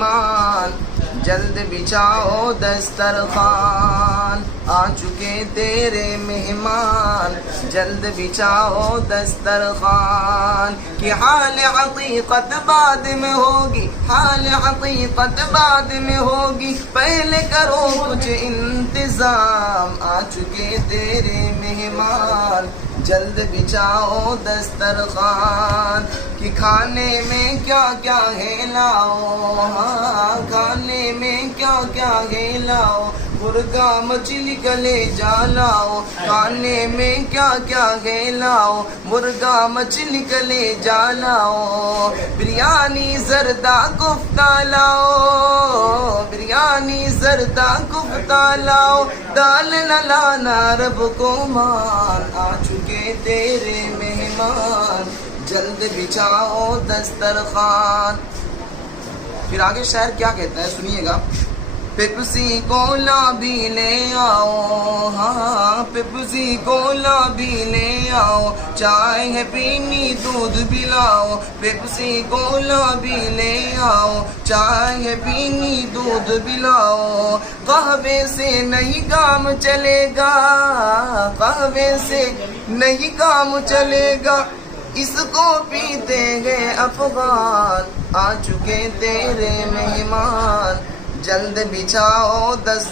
مہمان جلد بچھاؤ دسترخوان، آ چکے تیرے مہمان جلد بچھاؤ دسترخوان، کہ حال حقیقت بعد میں ہوگی، حال حقیقت بعد میں ہوگی، پہلے کرو کچھ انتظام، آ چکے تیرے مہمان جلد بچھاؤ دسترخوان، کہ کھانے میں کیا کیا ہے لاؤ، ہاں کھانے میں کیا کیا ہے لاؤ، مرغا مچھلی کلیجا لاؤ، کھانے میں کیا کیا ہے لاؤ، مرغا مچھلی کلیجا لاؤ، بریانی زردہ کوفتہ لاؤ، بریانی زردہ کوفتہ لاؤ، دال نہ لانا رب کو مان، آ چکے تیرے مہمان جلد بچھاؤ دسترخوان۔ پھر آگے شاعر کیا کہتا ہے سنیے گا، پیپسی کولا بھی لے آؤ، ہاں پیپسی کولا بھی لے آؤ، چائے ہے پینی دودھ بھی لاؤ، پیپسی کولا بھی لے آؤ، چائے ہے پینی دودھ بھی لاؤ، قہوے سے نہیں کام چلے گا، قہوے سے نہیں کام چلے گا، اس کو پیتے ہیں افغان، آ چکے تیرے مہمان جلد بچھاؤ